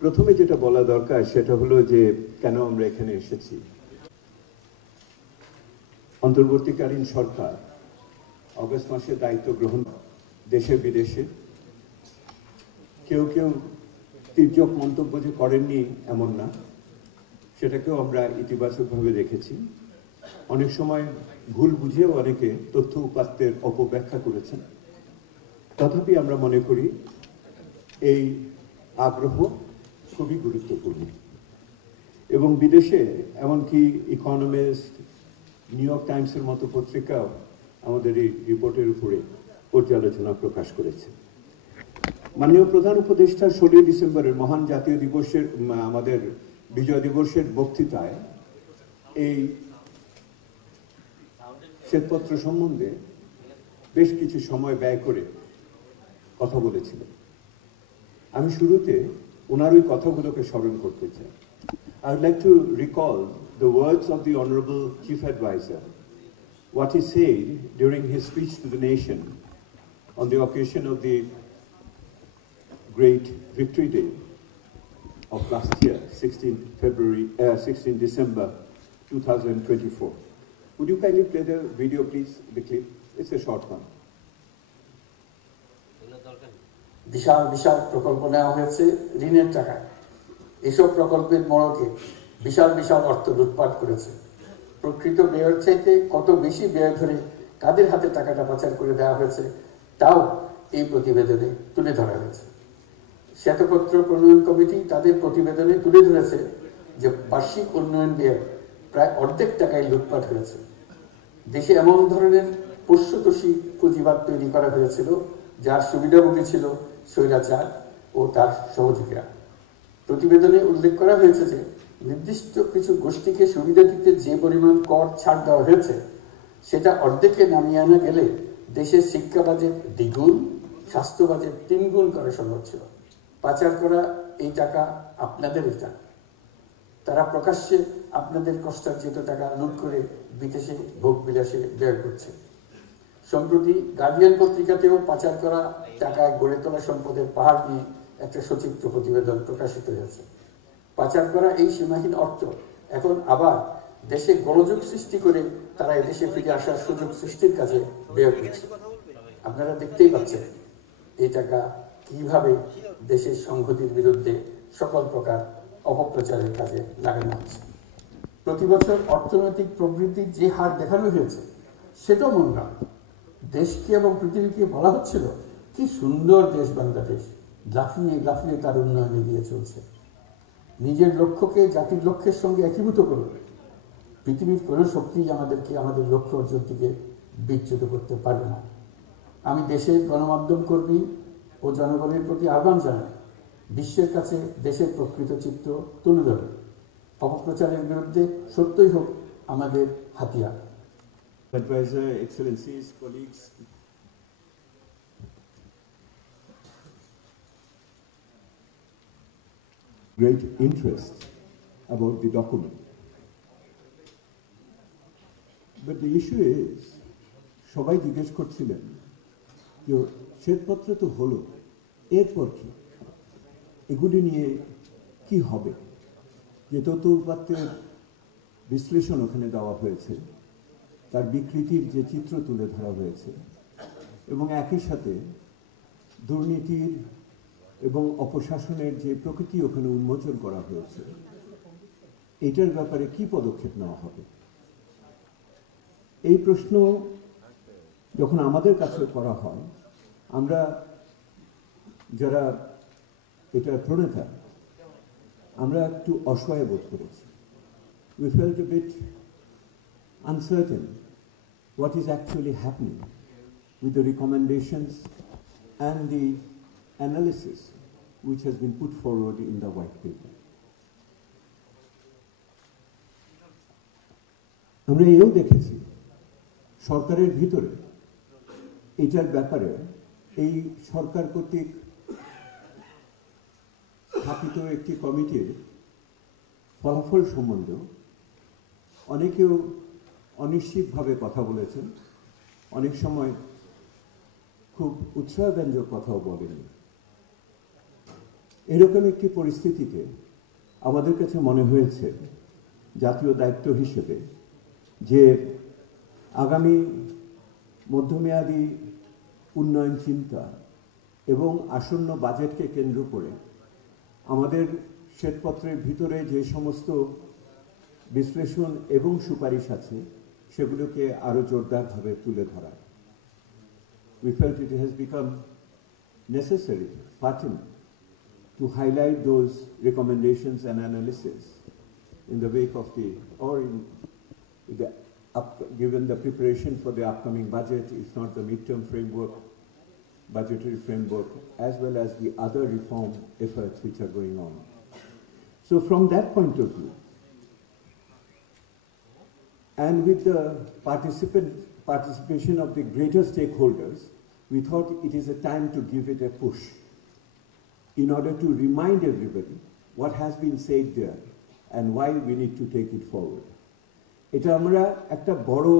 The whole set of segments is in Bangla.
প্রথমে যেটা বলা দরকার সেটা হলো যে কেন আমরা এখানে এসেছি। অন্তর্বর্তীকালীন সরকার অগস্ট মাসে দায়িত্ব গ্রহণ, দেশে বিদেশে কেউ কেউ তির্যক মন্তব্য যে করেননি এমন না, সেটাকেও আমরা ইতিবাচকভাবে দেখেছি। অনেক সময় ভুল বুঝেও অনেকে তথ্য উপাত্তের অপব্যাখ্যা করেছেন। তথাপি আমরা মনে করি এই আগ্রহ খুবই গুরুত্বপূর্ণ এবং বিদেশে এমনকি ইকোনমিস্ট, নিউ ইয়র্ক টাইমসের মতো পত্রিকাও আমাদের এই রিপোর্টের উপরে পর্যালোচনা প্রকাশ করেছে। মাননীয় প্রধান উপদেষ্টা 16 ডিসেম্বরের মহান জাতীয় দিবসের আমাদের বিজয় দিবসের বক্তৃতায় এই শ্বেতপত্র সম্বন্ধে বেশ কিছু সময় ব্যয় করে কথা বলেছিলেন। আমি শুরুতে ওনার ওই কথাগুলোকে স্মরণ করতে চাই। I would like to recall the words of the Honorable Chief Advisor, what he said during his speech to the nation on the occasion of the great Victory Day of last year, 16 December 2024. Would you kindly play the video, please, the clip? It's a short one. বিশাল বিশাল প্রকল্প নেওয়া হয়েছে ঋণের টাকায়। এসব প্রকল্পের মোড়কে বিশাল বিশাল অর্থ লুটপাট করেছে। প্রকৃত ব্যয়ের চাইতে কত বেশি ব্যয় ধরে কাদের হাতে টাকাটা পাচার করে দেওয়া হয়েছে তাও এই প্রতিবেদনে তুলে ধরা হয়েছে। শ্বেতপত্র প্রণয়ন কমিটি তাদের প্রতিবেদনে তুলে ধরেছে যে বার্ষিক উন্নয়ন ব্যয় প্রায় অর্ধেক টাকায় লুটপাট হয়েছে। দেশে এমন ধরনের পোষ্যতোষী পুঁজিবাদ তৈরি করা হয়েছিল যার সুবিধাভোগী ছিল স্বৈরাচার ও তার সহযোগীরা। প্রতিবেদনে উল্লেখ করা হয়েছে যে নির্দিষ্ট কিছু গোষ্ঠীকে সুবিধা দিতে যে পরিমাণ কর ছাড় দেওয়া হয়েছে সেটা অর্ধেকে নামিয়ে আনা গেলে দেশের শিক্ষা বাজেট দ্বিগুণ, স্বাস্থ্য বাজেট 3 গুণ করা সম্ভব ছিল। পাচার করা এই টাকা আপনাদেরই টাকা। তারা প্রকাশ্যে আপনাদের কষ্টার্জিত টাকা লুট করে বিদেশে ভোগ বিলাসে ব্যয় করছে। সম্প্রতি গার্ডিয়ান পত্রিকাতেও পাচার করা টাকায় গড়ে তোলা সম্পদের পাহাড় নিয়ে একটা সচিত্র প্রতিবেদন প্রকাশিত হয়েছে। পাচার করা এই সীমাহীন অর্থ এখন আবার দেশে গোলযোগ সৃষ্টি করে তারা এদেশে ফিরে আসার সুযোগ সৃষ্টির কাজে ব্যয় করছে। আপনারা দেখতেই পাচ্ছেন এই টাকা কিভাবে দেশের সংহতির বিরুদ্ধে সকল প্রকার অপপ্রচারের কাজে লাগানো হচ্ছে। প্রতি বছর অর্থনৈতিক প্রবৃদ্ধির যে হার দেখানো হয়েছে সেটাও মন না। দেশকে এবং পৃথিবীকে বলা হচ্ছিল কি সুন্দর দেশ বাংলাদেশ, লাফিয়ে লাফিয়ে তার উন্নয়নে এগিয়ে চলছে। নিজের লক্ষ্যকে জাতির লক্ষ্যের সঙ্গে একীভূত করুন। পৃথিবীর কোনো শক্তি আমাদেরকে আমাদের লক্ষ্য অর্জন থেকে বিচ্যুত করতে পারবে না। আমি দেশের গণমাধ্যম কর্মী ও জনগণের প্রতি আহ্বান জানাই, বিশ্বের কাছে দেশের প্রকৃত চিত্র তুলে ধরে অপপ্রচারের বিরুদ্ধে সত্যই হোক আমাদের হাতিয়ার। Advisor, Excellencies, colleagues, great interest about the document. But the issue is, সবাই জিজ্ঞেস করছিলেন যে শ্বেতপত্র তো হলো, এরপর কি, এগুলি নিয়ে কি হবে? যে তথ্য উপাত্তের বিশ্লেষণ ওখানে দেওয়া হয়েছে, তার বিকৃতির যে চিত্র তুলে ধরা হয়েছে এবং একই সাথে দুর্নীতির এবং অপশাসনের যে প্রকৃতি ওখানে উন্মোচন করা হয়েছে, এটার ব্যাপারে কি পদক্ষেপ নেওয়া হবে? এই প্রশ্ন যখন আমাদের কাছে করা হয়, আমরা যারা এটার প্রণেতা, আমরা একটু অসহায় বোধ করেছি। We felt a bit uncertain what is actually happening with the recommendations and the analysis which has been put forward in the white paper. আমরা এও দেখেছি সরকারের ভিতরে এটার ব্যাপারে এই সরকার কর্তৃক স্থাপিত একটি কমিটির ফলাফল সম্বন্ধেও অনেকেও অনিশ্চিতভাবে কথা বলেছেন, অনেক সময় খুব উৎসাহব্যঞ্জক কথাও বলেন। এরকম একটি পরিস্থিতিতে আমাদের কাছে মনে হয়েছে জাতীয় দায়িত্ব হিসেবে যে আগামী মধ্যমেয়াদী উন্নয়ন চিন্তা এবং আসন্ন বাজেটকে কেন্দ্র করে আমাদের শ্বেতপত্রের ভিতরে যে সমস্ত বিশ্লেষণ এবং সুপারিশ আছে সেগুলোকে আরো জোরদারভাবে তুলে ধরা। We felt it has become necessary, pertinent, to highlight those recommendations and analysis in the wake of given the preparation for the upcoming budget, if not the midterm framework, budgetary framework, as well as the other reform efforts which are going on. So from that point of view, and with the participation of the greater stakeholders, we thought it is a time to give it a push in order to remind everybody what has been said there and why we need to take it forward. এটা আমরা একটা বড়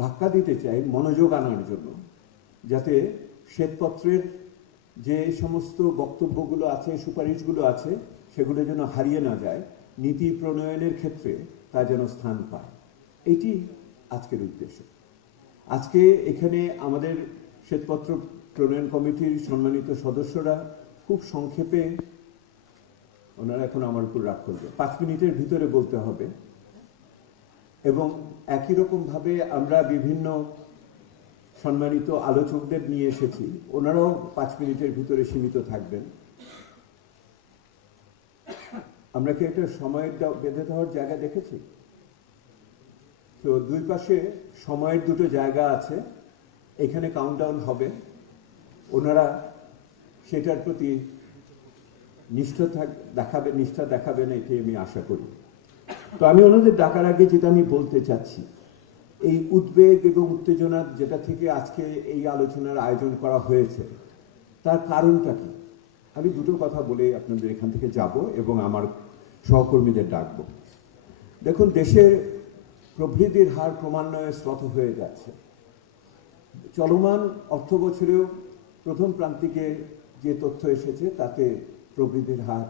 ধাক্কা দিতে চাই মনোযোগ আনার জন্য, যাতে শ্বেতপত্রের যে সমস্ত বক্তব্যগুলো আছে, সুপারিশগুলো আছে, সেগুলো যেন হারিয়ে না যায়, নীতি প্রণয়নের ক্ষেত্রে তা যেন স্থান পায়। এটি আজকের উদ্দেশ্য। আজকে এখানে আমাদের শ্বেতপত্র প্রণয়ন কমিটির সম্মানিত সদস্যরা খুব সংক্ষেপে, ওনারা এখন আমার উপর রাগ করবে, 5 মিনিটের ভিতরে বলতে হবে, এবং একই রকম ভাবে আমরা বিভিন্ন সম্মানিত আলোচকদের নিয়ে এসেছি, ওনারাও 5 মিনিটের ভিতরে সীমিত থাকবেন। আমরা কি একটা সময়ের বেঁধে দেওয়ার জায়গা দেখেছি? তো দুই পাশে সময়ের দুটো জায়গা আছে, এখানে কাউন্টডাউন হবে, ওনারা সেটার প্রতি নিষ্ঠা দেখাবেন, এটি আমি আশা করি। তো আমি ওনাদের ডাকার আগে যেটা আমি বলতে চাচ্ছি, এই উদ্বেগ এবং উত্তেজনা যেটা থেকে আজকে এই আলোচনার আয়োজন করা হয়েছে, তার কারণটা কি? আমি দুটো কথা বলে আপনাদের এখান থেকে যাব এবং আমার সহকর্মীদের ডাকবো। দেখুন, দেশের প্রবৃদ্ধির হার ক্রমান্বয়ে শ্লথ হয়ে যাচ্ছে। চলমান অর্থ বছরেও প্রথম প্রান্তিকে যে তথ্য এসেছে তাতে প্রবৃদ্ধির হার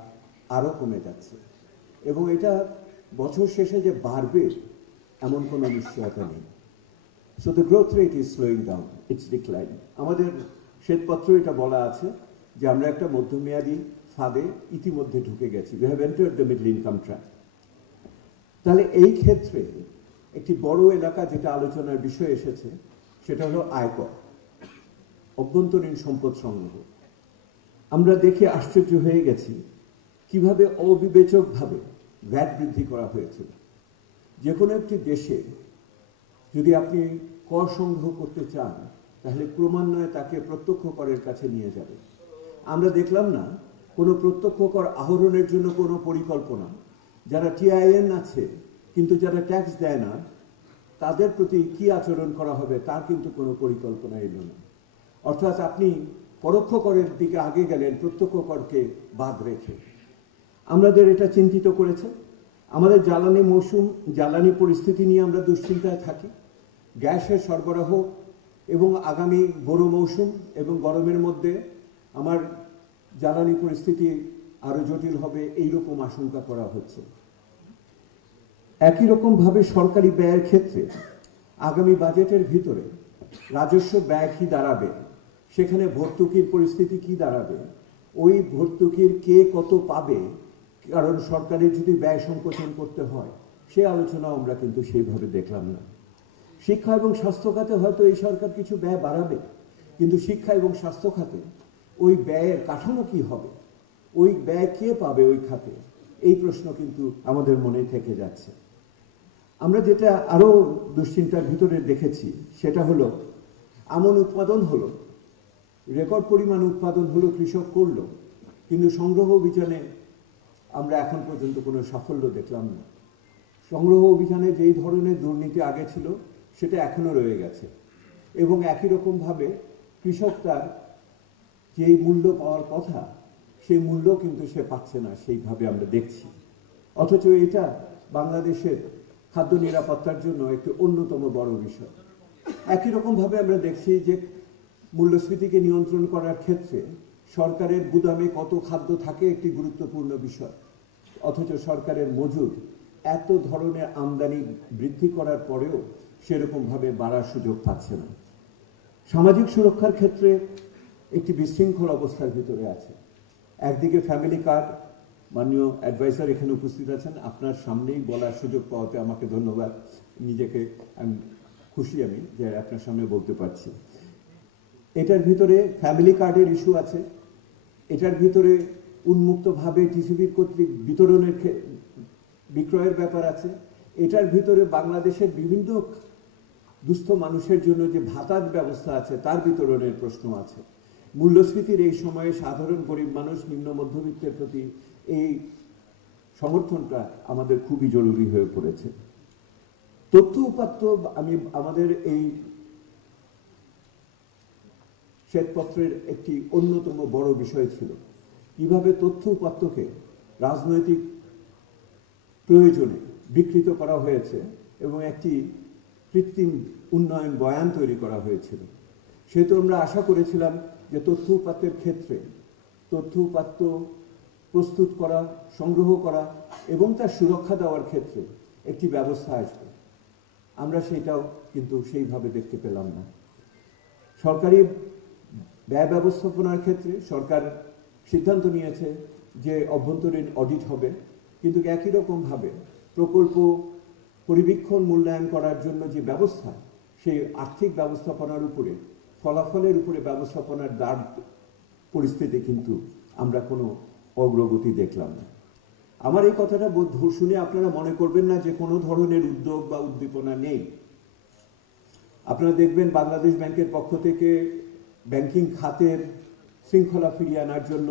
আরও কমে যাচ্ছে, এবং এটা বছর শেষে যে বাড়বে এমন কোনো নিশ্চয়তা নেই। So the growth rate is slowing down, it's decline. আমাদের শ্বেতপত্র এটা বলা আছে যে আমরা একটা মধ্যমেয়াদী ফাঁদে ইতিমধ্যে ঢুকে গেছি, we have entered the middle income trap. তাহলে এই ক্ষেত্রে একটি বড় এলাকা যেটা আলোচনার বিষয় এসেছে সেটা হলো আয়কর, অভ্যন্তরীণ সম্পদ সংগ্রহ। আমরা দেখে আশ্চর্য হয়ে গেছি কিভাবে অবিবেচকভাবে ভ্যাট বৃদ্ধি করা হয়েছিল। যে কোনো একটি দেশে যদি আপনি কর সংগ্রহ করতে চান, তাহলে ক্রমান্বয়ে তাকে প্রত্যক্ষ করের কাছে নিয়ে যাবে। আমরা দেখলাম না কোনো প্রত্যক্ষ কর আহরণের জন্য কোনো পরিকল্পনা। যারা টিআইএন আছে কিন্তু যারা ট্যাক্স দেয় না, তাদের প্রতি কি আচরণ করা হবে তার কিন্তু কোনো পরিকল্পনা এলো না। অর্থাৎ আপনি পরোক্ষ করের দিকে আগে গেলেন প্রত্যক্ষ করকে বাদ রেখে। আমাদের এটা চিন্তিত করেছে। আমাদের জ্বালানি পরিস্থিতি নিয়ে আমরা দুশ্চিন্তায় থাকি। গ্যাসের সরবরাহ এবং আগামী বোরো মৌসুম এবং গরমের মধ্যে আমার জ্বালানি পরিস্থিতি আরো জটিল হবে, এইরকম আশঙ্কা করা হচ্ছে। একই রকম ভাবে সরকারি ব্যয়ের ক্ষেত্রে আগামী বাজেটের ভিতরে রাজস্ব ব্যয় কি দাঁড়াবে, সেখানে ভর্তুকির পরিস্থিতি কি দাঁড়াবে, ওই ভর্তুকির কে কত পাবে, কারণ সরকারের যদি ব্যয় সংকোচন করতে হয় সে আলোচনা আমরা কিন্তু সেইভাবে দেখলাম না। শিক্ষা এবং স্বাস্থ্য খাতে হয়তো এই সরকার কিছু ব্যয় বাড়াবে, কিন্তু শিক্ষা এবং স্বাস্থ্য খাতে ওই ব্যয়ের কাঠামো কি হবে, ওই ব্যয় কে পাবে ওই খাতে, এই প্রশ্ন কিন্তু আমাদের মনে থেকে যাচ্ছে। আমরা যেটা আরো দুশ্চিন্তার ভিতরে দেখেছি সেটা হলো এমন উৎপাদন হলো, রেকর্ড পরিমাণ উৎপাদন হলো, কৃষক করলো, কিন্তু সংগ্রহ অভিযানে আমরা এখন পর্যন্ত কোনো সাফল্য দেখলাম না। সংগ্রহ অভিযানে যেই ধরনের দুর্নীতি আগে ছিল সেটা এখনো রয়ে গেছে, এবং একই রকম ভাবে কৃষক তার যেই মূল্য পাওয়ার কথা সেই মূল্য কিন্তু সে পাচ্ছে না, সেইভাবে আমরা দেখছি। অথচ এটা বাংলাদেশের খাদ্য নিরাপত্তার জন্য একটি অন্যতম বড় বিষয়। একই রকম ভাবে আমরা দেখছি যে মূল্যস্ফীতিকে নিয়ন্ত্রণ করার ক্ষেত্রে সরকারের গুদামে কত খাদ্য থাকে একটি গুরুত্বপূর্ণ বিষয়, অথচ সরকারের মজুদ এত ধরনের আমদানি বৃদ্ধি করার পরেও সেরকমভাবে বাড়ার সুযোগ পাচ্ছে না। সামাজিক সুরক্ষার ক্ষেত্রে একটি বিশৃঙ্খল অবস্থার ভিতরে আছে। একদিকে ফ্যামিলি কার্ড, মাননীয় অ্যাডভাইজার এখানে উপস্থিত আছেন, আপনার সামনেই বলার সুযোগ পাওয়াতে আমাকে ধন্যবাদ। নিজেকে খুশি আমি যে আপনার সামনে বলতে পারছি। এটার ভিতরে ফ্যামিলি কার্ডের ইস্যু আছে, এটার ভিতরে উন্মুক্তভাবে টিসিবির কর্তৃক বিক্রয়ের ব্যাপার আছে, এটার ভিতরে বাংলাদেশের বিভিন্ন দুস্থ মানুষের জন্য যে ভাতার ব্যবস্থা আছে তার বিতরণের প্রশ্ন আছে। মূল্যস্ফীতির এই সময়ে সাধারণ গরিব মানুষ, নিম্ন মধ্যবিত্তের প্রতি এই সমর্থনটা আমাদের খুবই জরুরি হয়ে পড়েছে। তথ্য উপাত্ত আমাদের এই শ্বেতপত্রের একটি অন্যতম বড় বিষয় ছিল, কিভাবে তথ্য উপাত্তকে রাজনৈতিক প্রয়োজনে বিকৃত করা হয়েছে এবং একটি কৃত্রিম উন্নয়ন বয়ান তৈরি করা হয়েছিল। সেহেতু আমরা আশা করেছিলাম যে তথ্য উপাত্তের ক্ষেত্রে তথ্য উপাত্ত প্রস্তুত করা, সংগ্রহ করা এবং তার সুরক্ষা দেওয়ার ক্ষেত্রে একটি ব্যবস্থা আসবে। আমরা সেটাও কিন্তু সেইভাবে দেখতে পেলাম না। সরকারি ব্যয় ব্যবস্থাপনার ক্ষেত্রে সরকার সিদ্ধান্ত নিয়েছে যে অভ্যন্তরীণ অডিট হবে, কিন্তু একই রকমভাবে প্রকল্প পরিবীক্ষণ মূল্যায়ন করার জন্য যে ব্যবস্থা, সেই আর্থিক ব্যবস্থাপনার উপরে, ফলাফলের উপরে ব্যবস্থাপনার দাঁড় পরিস্থিতি কিন্তু আমরা কোনো অগ্রগতি দেখলাম না। আমার এই কথাটা শুনে আপনারা মনে করবেন না যে কোনো ধরনের উদ্যোগ বা উদ্দীপনা নেই। আপনারা দেখবেন বাংলাদেশ ব্যাংকের পক্ষ থেকে ব্যাংকিং খাতের শৃঙ্খলা ফিরিয়ে আনার জন্য